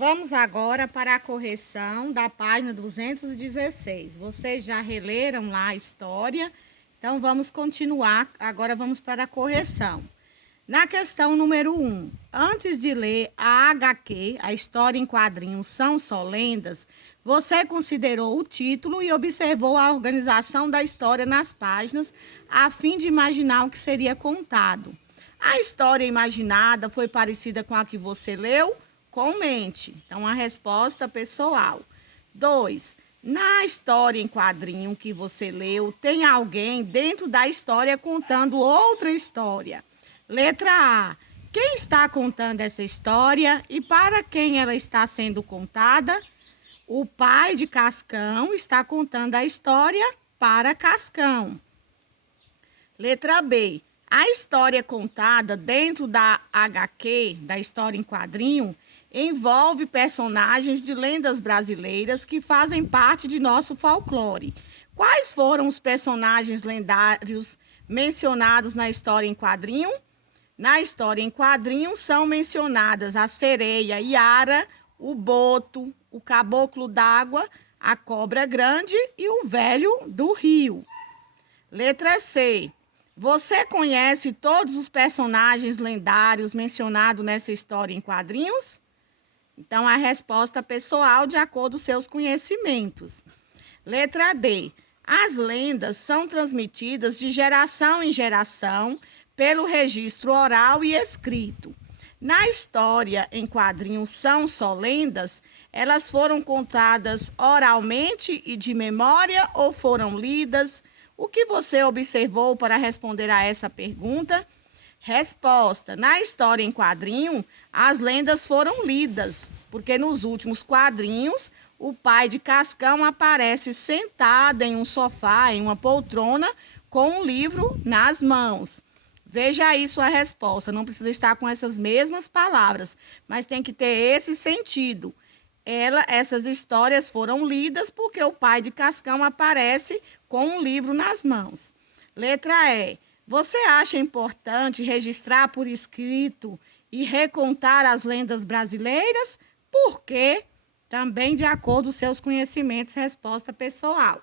Vamos agora para a correção da página 216. Vocês já releram lá a história, então vamos continuar. Agora vamos para a correção. Na questão número 1, antes de ler a HQ, a história em quadrinhos São Só Lendas, você considerou o título e observou a organização da história nas páginas, a fim de imaginar o que seria contado. A história imaginada foi parecida com a que você leu? Comente. Então, a resposta pessoal. 2. Na história em quadrinho que você leu, tem alguém dentro da história contando outra história? Letra A. Quem está contando essa história e para quem ela está sendo contada? O pai de Cascão está contando a história para Cascão. Letra B. A história contada dentro da HQ, da história em quadrinho, envolve personagens de lendas brasileiras que fazem parte de nosso folclore. Quais foram os personagens lendários mencionados na história em quadrinho? Na história em quadrinho são mencionadas a sereia Iara, o boto, o caboclo d'água, a cobra grande e o velho do rio. Letra C. Você conhece todos os personagens lendários mencionados nessa história em quadrinhos? Então, a resposta pessoal de acordo com seus conhecimentos. Letra D. As lendas são transmitidas de geração em geração pelo registro oral e escrito. Na história em quadrinhos São Só Lendas, elas foram contadas oralmente e de memória ou foram lidas? O que você observou para responder a essa pergunta? Resposta: na história em quadrinho, as lendas foram lidas, porque nos últimos quadrinhos, o pai de Cascão aparece sentado em um sofá, em uma poltrona, com um livro nas mãos. Veja aí sua resposta, não precisa estar com essas mesmas palavras, mas tem que ter esse sentido. Essas histórias foram lidas porque o pai de Cascão aparece com um livro nas mãos. Letra E. Você acha importante registrar por escrito e recontar as lendas brasileiras? Por quê? Também de acordo com seus conhecimentos, resposta pessoal.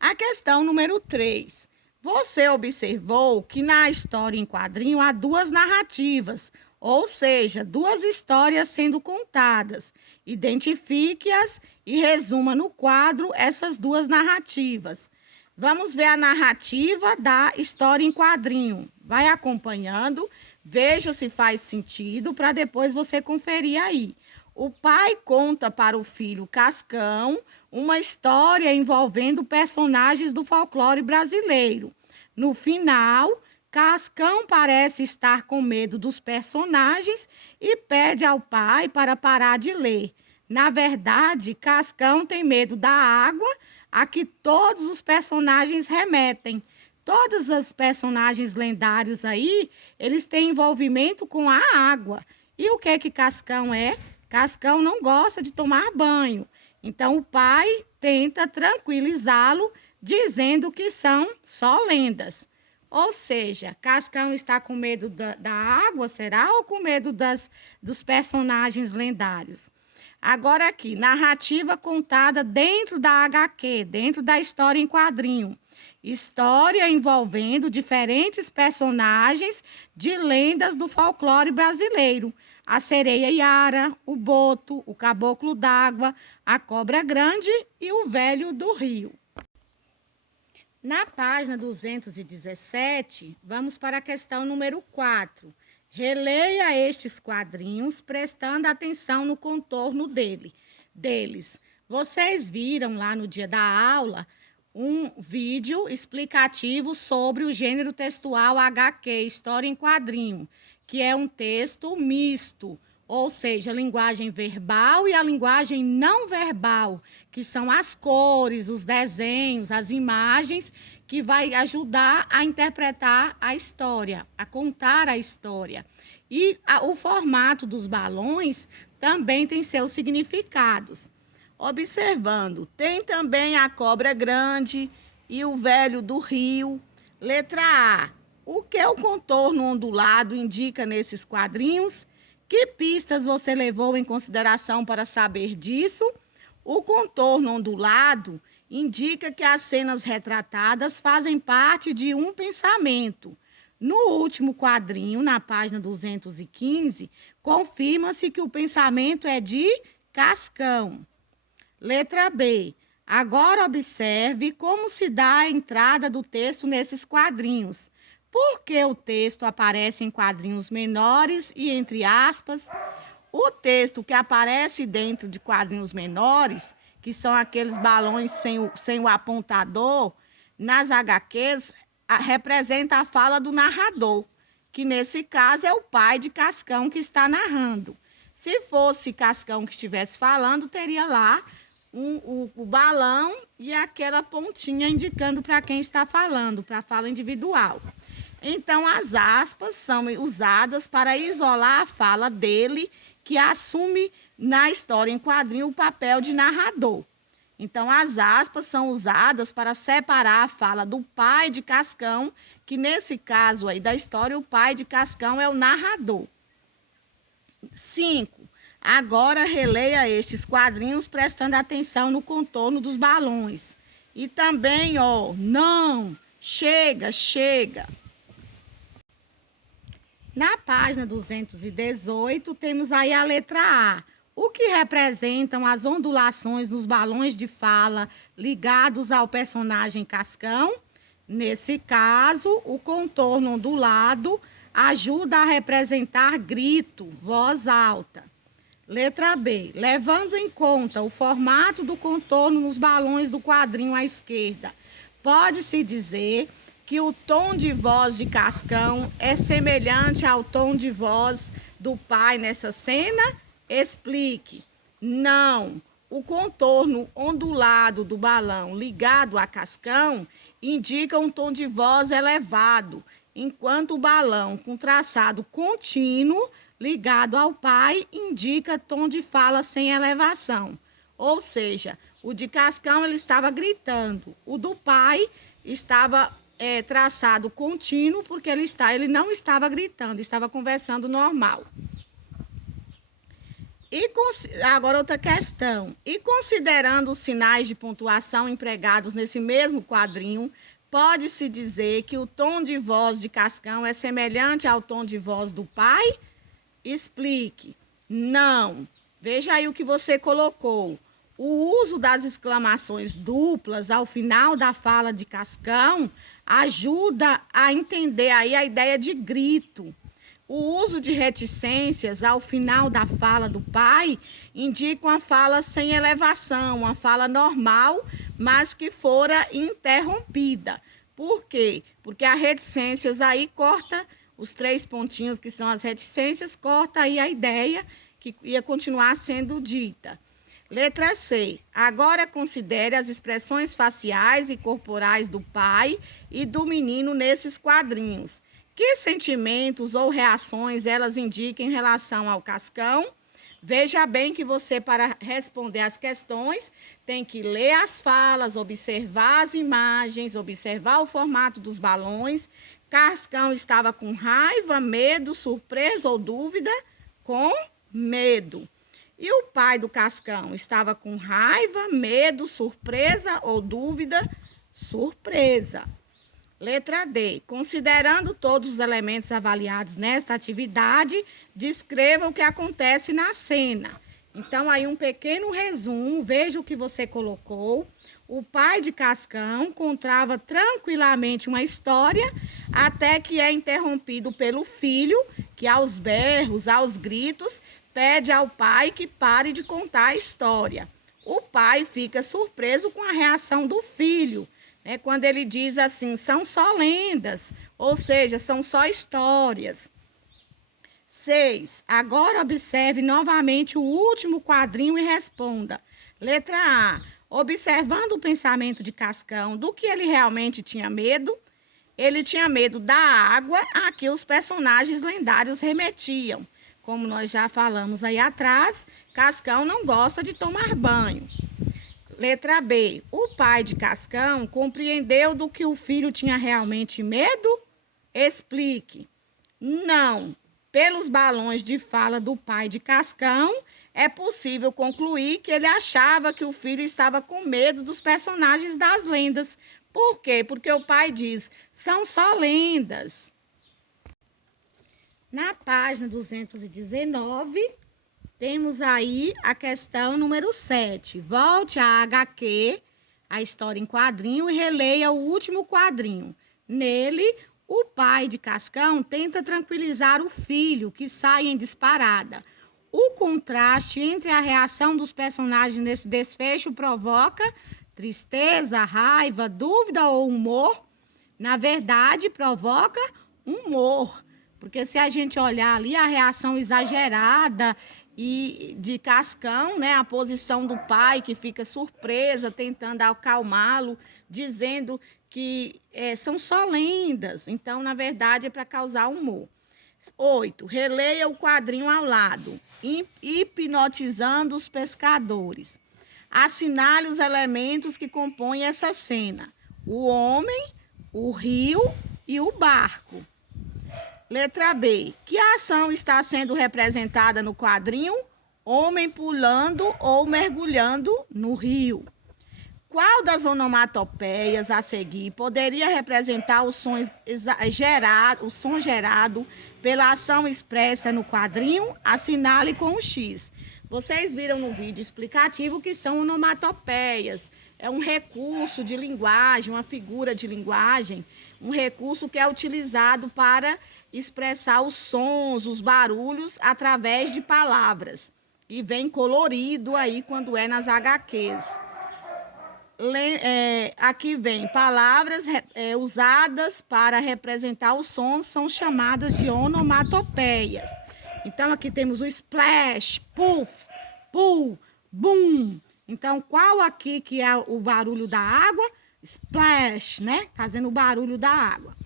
A questão número 3. Você observou que na história em quadrinho há duas narrativas, ou seja, duas histórias sendo contadas. Identifique-as e resuma no quadro essas duas narrativas. Vamos ver a narrativa da história em quadrinho. Vai acompanhando, veja se faz sentido para depois você conferir aí. O pai conta para o filho Cascão uma história envolvendo personagens do folclore brasileiro. No final, Cascão parece estar com medo dos personagens e pede ao pai para parar de ler. Na verdade, Cascão tem medo da água a que todos os personagens remetem. Todos os personagens lendários aí, eles têm envolvimento com a água. E o que Cascão é? Cascão não gosta de tomar banho. Então, o pai tenta tranquilizá-lo, dizendo que são só lendas. Ou seja, Cascão está com medo da água, será? Ou com medo dos personagens lendários? Agora aqui, narrativa contada dentro da HQ, dentro da história em quadrinho. História envolvendo diferentes personagens de lendas do folclore brasileiro. A sereia Iara, o boto, o caboclo d'água, a cobra grande e o velho do rio. Na página 217, vamos para a questão número 4. Releia estes quadrinhos, prestando atenção no contorno deles. Vocês viram lá no dia da aula um vídeo explicativo sobre o gênero textual HQ, história em quadrinho, que é um texto misto, ou seja, a linguagem verbal e a linguagem não verbal, que são as cores, os desenhos, as imagens, que vai ajudar a interpretar a história, a contar a história. E o formato dos balões também tem seus significados. Observando, tem também a cobra grande e o velho do rio. Letra A. O que o contorno ondulado indica nesses quadrinhos? Que pistas você levou em consideração para saber disso? O contorno ondulado indica que as cenas retratadas fazem parte de um pensamento. No último quadrinho, na página 215, confirma-se que o pensamento é de Cascão. Letra B. Agora observe como se dá a entrada do texto nesses quadrinhos. Por que o texto aparece em quadrinhos menores e entre aspas? O texto que aparece dentro de quadrinhos menores, que são aqueles balões sem o apontador, nas HQs, representa a fala do narrador, que nesse caso é o pai de Cascão que está narrando. Se fosse Cascão que estivesse falando, teria lá o balão e aquela pontinha indicando para quem está falando, para a fala individual. Então, as aspas são usadas para isolar a fala dele, que assume na história em quadrinho o papel de narrador. Então, as aspas são usadas para separar a fala do pai de Cascão, que nesse caso aí da história, o pai de Cascão é o narrador. 5. Agora releia estes quadrinhos prestando atenção no contorno dos balões. E também, não, chega, chega. Na página 218, temos aí a letra A. O que representam as ondulações nos balões de fala ligados ao personagem Cascão? Nesse caso, o contorno ondulado ajuda a representar grito, voz alta. Letra B. Levando em conta o formato do contorno nos balões do quadrinho à esquerda, pode-se dizer que o tom de voz de Cascão é semelhante ao tom de voz do pai nessa cena? Explique. Não. O contorno ondulado do balão ligado a Cascão indica um tom de voz elevado, enquanto o balão com traçado contínuo ligado ao pai indica tom de fala sem elevação. Ou seja, o de Cascão ele estava gritando, o do pai estava traçado contínuo porque ele não estava gritando, estava conversando normal. Agora outra questão. E considerando os sinais de pontuação empregados nesse mesmo quadrinho, pode-se dizer que o tom de voz de Cascão é semelhante ao tom de voz do pai? Explique. Não. Veja aí o que você colocou. O uso das exclamações duplas ao final da fala de Cascão ajuda a entender aí a ideia de grito. O uso de reticências ao final da fala do pai indica uma fala sem elevação, uma fala normal, mas que fora interrompida. Por quê? Porque as reticências aí corta os 3 pontinhos que são as reticências, corta aí a ideia que ia continuar sendo dita. Letra C. Agora considere as expressões faciais e corporais do pai e do menino nesses quadrinhos. Que sentimentos ou reações elas indicam em relação ao Cascão? Veja bem que você, para responder as questões, tem que ler as falas, observar as imagens, observar o formato dos balões. Cascão estava com raiva, medo, surpresa ou dúvida? Com medo. E o pai do Cascão estava com raiva, medo, surpresa ou dúvida? Surpresa. Letra D. Considerando todos os elementos avaliados nesta atividade, descreva o que acontece na cena. Então, aí um pequeno resumo, veja o que você colocou. O pai de Cascão contava tranquilamente uma história, até que é interrompido pelo filho, que aos berros, aos gritos, pede ao pai que pare de contar a história. O pai fica surpreso com a reação do filho, quando ele diz assim, são só lendas, ou seja, são só histórias. 6. Agora observe novamente o último quadrinho e responda. Letra A. Observando o pensamento de Cascão, do que ele realmente tinha medo? Ele tinha medo da água a que os personagens lendários remetiam. Como nós já falamos aí atrás, Cascão não gosta de tomar banho. Letra B. O pai de Cascão compreendeu do que o filho tinha realmente medo? Explique. Não. Pelos balões de fala do pai de Cascão, é possível concluir que ele achava que o filho estava com medo dos personagens das lendas. Por quê? Porque o pai diz, são só lendas. Na página 219, temos aí a questão número 7. Volte à HQ, a história em quadrinho, e releia o último quadrinho. Nele, o pai de Cascão tenta tranquilizar o filho, que sai em disparada. O contraste entre a reação dos personagens nesse desfecho provoca tristeza, raiva, dúvida ou humor. Na verdade, provoca humor. Porque se a gente olhar ali a reação exagerada e de Cascão, né, a posição do pai que fica surpresa, tentando acalmá-lo, dizendo que são só lendas. Então, na verdade, é para causar humor. 8. Releia o quadrinho ao lado. Hipnotizando os pescadores. Assinale os elementos que compõem essa cena. O homem, o rio e o barco. Letra B. Que ação está sendo representada no quadrinho? Homem pulando ou mergulhando no rio. Qual das onomatopeias a seguir poderia representar o som gerado pela ação expressa no quadrinho? Assinale com o X. Vocês viram no vídeo explicativo que são onomatopeias. É um recurso de linguagem, uma figura de linguagem, um recurso que é utilizado para expressar os sons, os barulhos através de palavras. E vem colorido aí quando é nas HQs. Aqui vem palavras usadas para representar os sons, são chamadas de onomatopeias. Então, aqui temos o splash, puff, pull, boom. Então, qual aqui que é o barulho da água? Splash, né? Fazendo o barulho da água.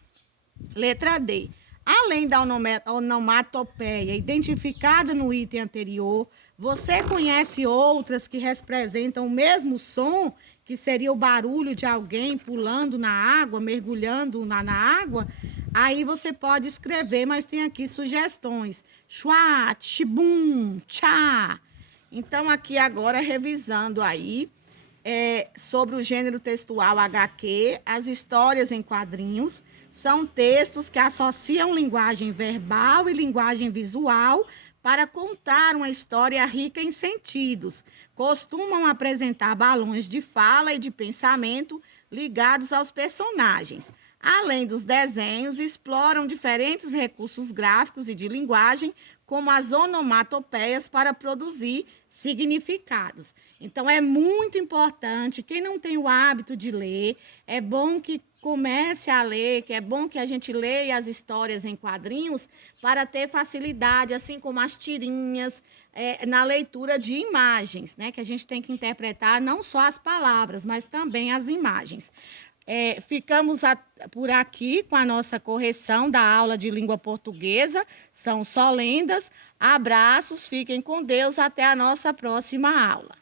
Letra D. Além da onomatopeia identificada no item anterior, você conhece outras que representam o mesmo som, que seria o barulho de alguém pulando na água, mergulhando na água? Aí você pode escrever, mas tem aqui sugestões. Chua, chibum, chá. Então, aqui agora, revisando aí, sobre o gênero textual HQ, as histórias em quadrinhos são textos que associam linguagem verbal e linguagem visual para contar uma história rica em sentidos. Costumam apresentar balões de fala e de pensamento ligados aos personagens. Além dos desenhos, exploram diferentes recursos gráficos e de linguagem, como as onomatopeias, para produzir significados. Então, é muito importante, quem não tem o hábito de ler, é bom que comece a ler, que é bom que a gente leia as histórias em quadrinhos para ter facilidade, assim como as tirinhas, na leitura de imagens, né? Que a gente tem que interpretar não só as palavras, mas também as imagens. Ficamos por aqui com a nossa correção da aula de língua portuguesa. São só lendas. Abraços, fiquem com Deus. Até a nossa próxima aula.